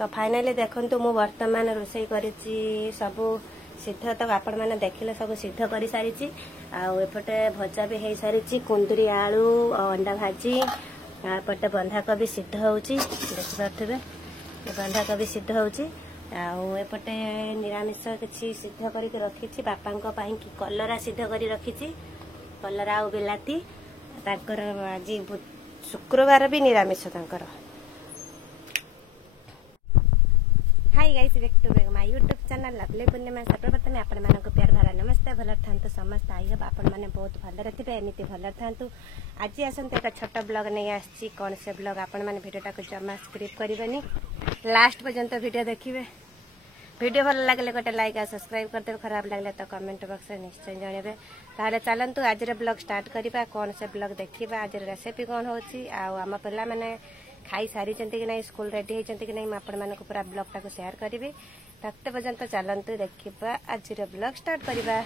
तो फाइनाली देखंतु मु वर्तमान रोषे करिछि सब सिद्ध तो आपण मैंने देखिले सब सिद्ध कर सारी आउपटे भजा भी हो सारी कुंदरी आलू अंडा भाजी आपटे बंधाकोबी सिद्ध होउची देखिपे बंधाकोबी सिद्ध होउची आउपटे निरामिष किसी सिद्ध करके रखी बापा कि कलरा सिद्ध कर रखी कलरा आ बिलाती तांकर आज शुक्रवार भी निरामिष तांकर। Hi guys back to my YouTube channel lovely Purnima सर्वप्रथम आपण मानक प्यार भरा नमस्ते भल था समस्त आई हम आपण मैंने बहुत भलरे थे एमती भल था। आज आसते एक छोट ब्लॉग नहीं आसी कौन से ब्लॉग आपण मैंने भिडियोटा को जमा स्क्रिप करेनि लास्ट पर्यंत भिडियो देखिए। भिडियो भल लगे गोटे लाइक और सब्सक्राइब करदे खराब लगे तो कमेंट बॉक्स में निश्चय जनइबे। ताहले चलतु आज ब्लॉग स्टार्ट करवा कौन से ब्लॉग देखा आज रेसिपी कौन होची आम पिला माने खाई सारी कि नहीं स्कूल रेडी होती कि नहीं आपण मानक पूरा ब्लॉग टाक शेयर करी तत्ते पर्यंत चलतु देखा आज ब्लॉग स्टार्ट करवा।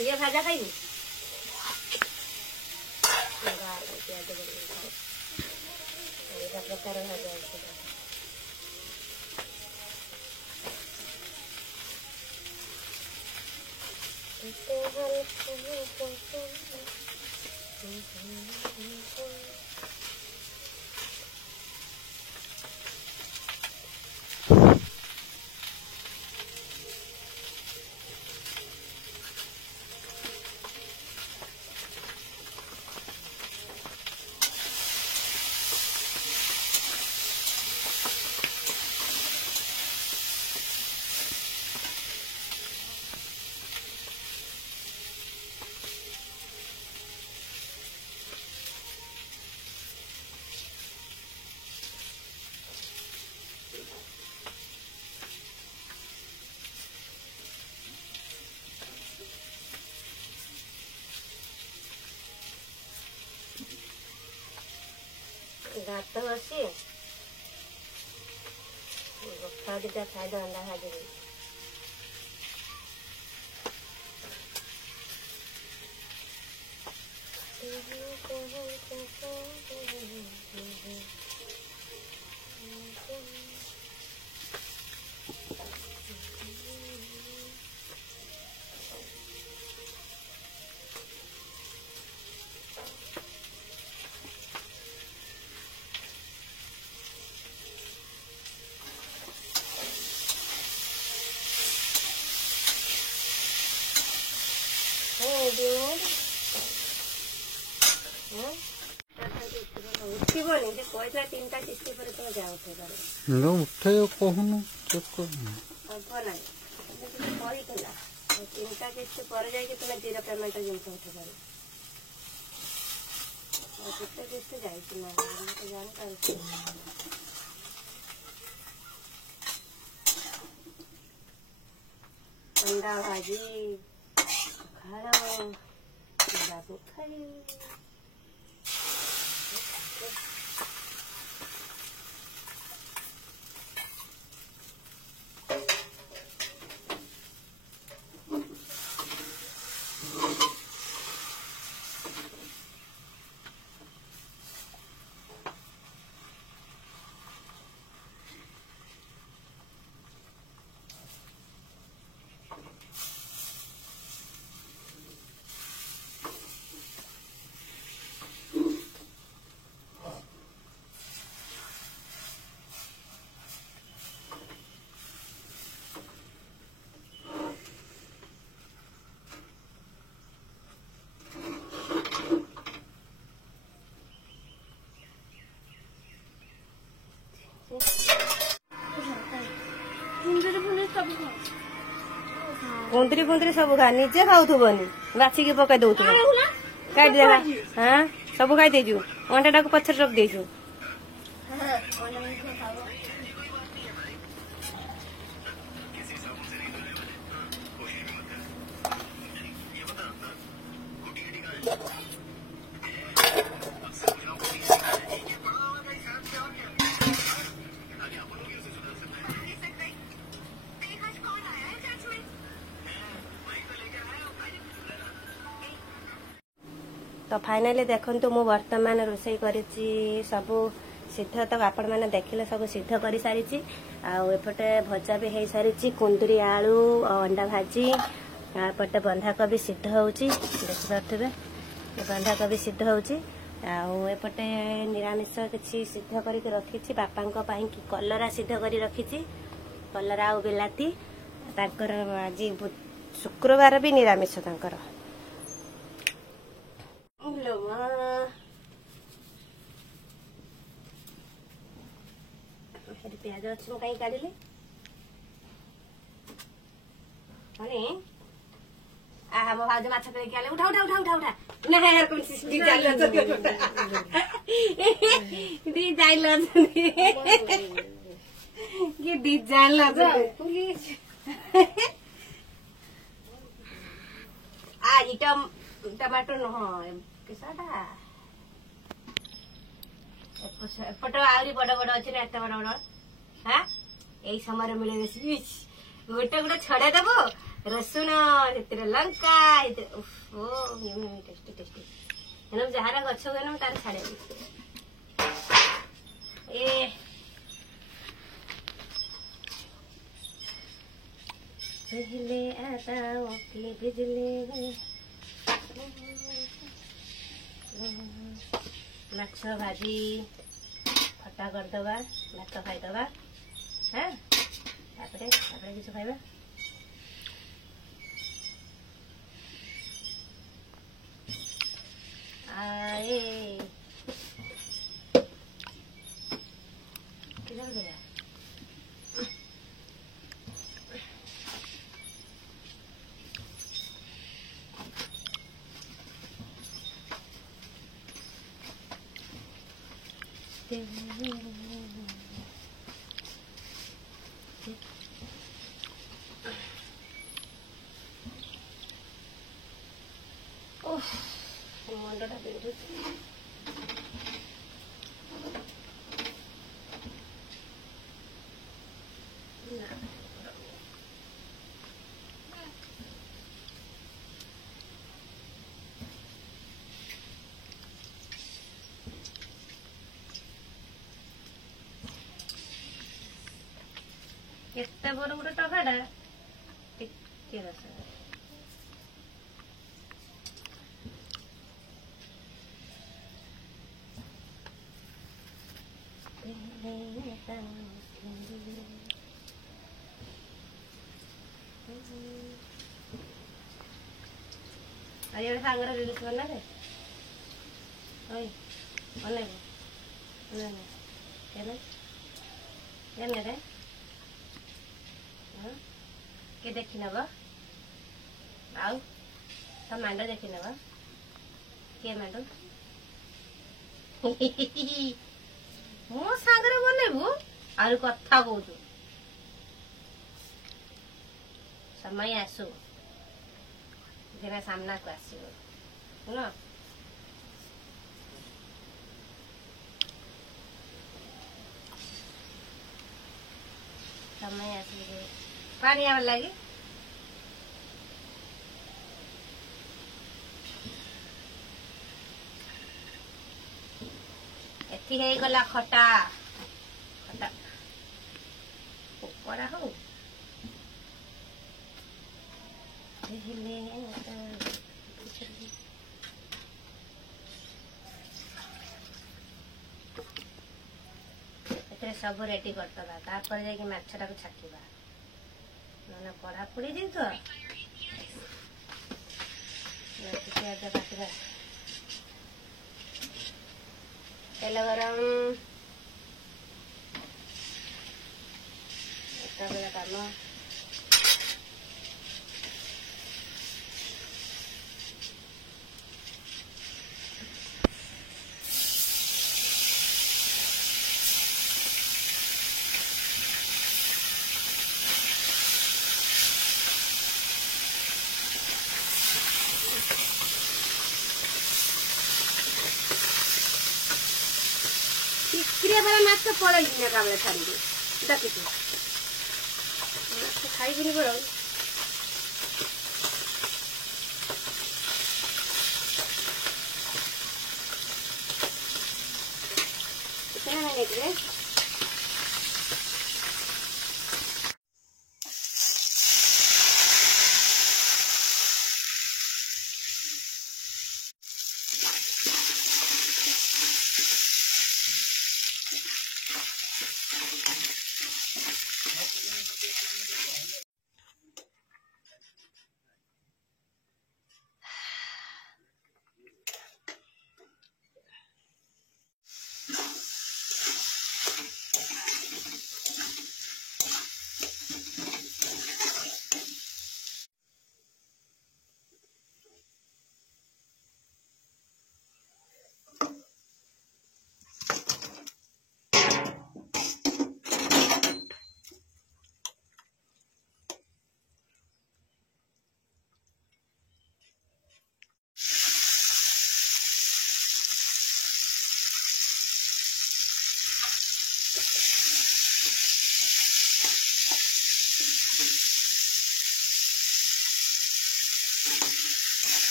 ये भाजा खाई प्रकार भाजा भात बसी दिटा खाई दो अंडा भाजी उठबनी पैसा 3टा किस्ती पर तुम जा उठे कहून कहला 3टा किस्ती पर जाए तुम 0 पेमेंट जिन उठे पार केते किस्ती जाना अंडा भाजी खाओ खाली कुंदरी कुंदरी सब खा निजे खाऊबनी बाछिकी पकई दौ काट देगा हाँ सब खाई देजु अंडा को पछर रख देजु तो फाइनाली देखंतु मु वर्तमान रोषेई करिछि सब सिद्ध तक आपण मैंने देखिले सब सिद्ध कर सारी आउपटे भजा भी हो सारी कुंदरी आलू अंडा भाजी आपटे बंधाकोबी सिद्ध होउची देखिपे बंधाकोबी सिद्ध होउची आउपटे निरामिष किसी सिद्ध करके रखी बापा कि कलरा सिद्ध कर रखी कलरा आ बिलाती तांकर आज शुक्रवार भी निरामिष तांकर प्याज अच्छी कहीं काढ़िले आहा मो भाउज माछ पे के आले उठा उठा उठा उठा उठा ना यार कोन सिस्टी जाइल दी जाइल ये दी जाइल पुलिस आ ये टमाटो न हो केसाटा एपट आहरी बड़ बड़ अच्छे ना एत बड़ बड़ हाँ यही समय मिले बेसी गोटे गोटे छड़ा देव रसुण लंका टेस्टी टेस्टी जहाँ गछ गए तार छाड़े ए पहले आता की बिजली माछ भाजी खटा करदबा भात खाईदबा हाँ तापरे किसी खाइबा आए किधर गया मुंडटा बिंधुची केते बड़ गोटे टकाटा टिके रस अरे सांगर रील्स बना रे ओए बना केने रे के देखी नब आउ तो मांड देखी नब के मांड मो सांगरे बनैबू आरु कथा कहू समय आसू दिन सामना को आसो न समय आस पानी आवर लगे एथी है गला खटा खटा पड़ा हो सब रेडी करदबा तापर जाके माछटा को छाकिबा ना पढ़ा पड़ी दी तो तेल गरम काम माछ पड़े काबले छाड़ी देखी खाइबी बड़ मिनिट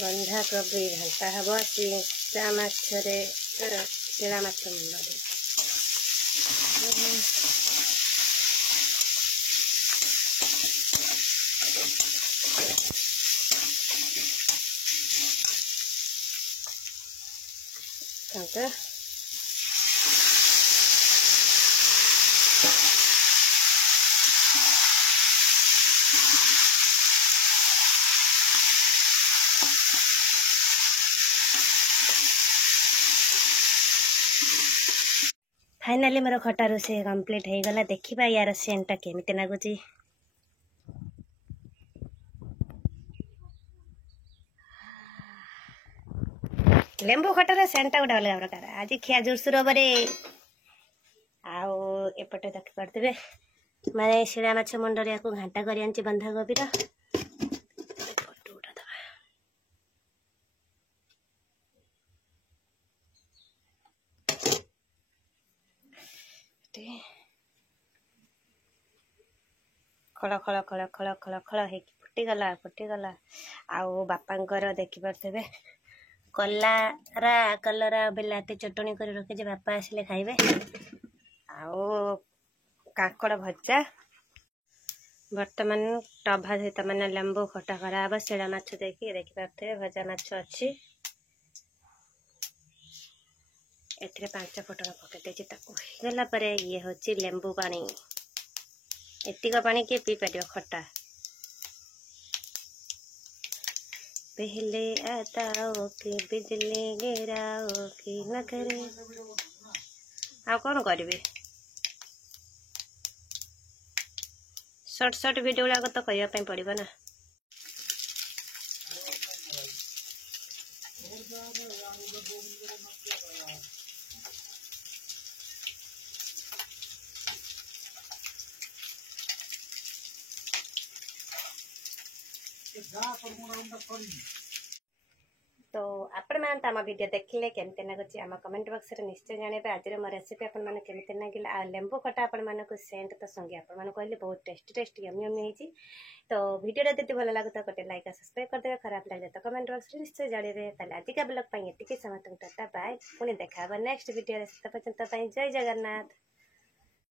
बंधाकोबी घंटा हम शिला माछरे शिला माछ मुंडे फाइनाली मोर खटा रोषे कंप्लीट हो गला। देखिबा यार सेंटा केमिति लागुची। लेंबू खटार सेंटा गोटे अलग प्रकार। आज खिया जोरसोर बरे आउ एपटे देखि पारथिबे माने शिला माछ मुंडरे को घंटा करि आंची बंधाकोबी रा फोटो उठा दबा। खळ खळ खळ खळ खळ खळ हे फुटीगला आउ बापांकर देखि पारथिबे कलरा बिलाती चटणी कर रखे बापा आसिले खाइबे। आउ काकड़ भजा बर्तमान टभा सहित मैंने लेंबू खटा कराब शिला माछ देखि पारे भजा माछ अच्छी एथिरे 5 फुटन पकई गला ये हूँ लेंबू पानी। एतिक पानी किए पी पार खटा पहले आता कि बिजली गिराओ कि न करे आ कौन करी शॉर्ट वीडियो गुड़ाक तो कहवाई पड़ो ना। तो आपण मैंने आम वीडियो देखिले केमती लगुच आम कमेंट बॉक्स रे निश्चय जानवे। आज मो रेसिपी आपण मैंने केमती लगे आ लेंबू खटा आपण मानक सेंट तो संगे आपण मैंने कहले बहुत टेस्टी यमी होती। तो वीडियो यदि भल लगे तो गोटे लाइक सब्सक्राइब करदे। खराब लगे तो कमेंट बॉक्स रे निश्चय जानवे। ताले आजिका ब्लॉग एतिकी समस्त टाटा बाय। पुणी देखा नेक्स्ट वीडियो। जय जगन्नाथ।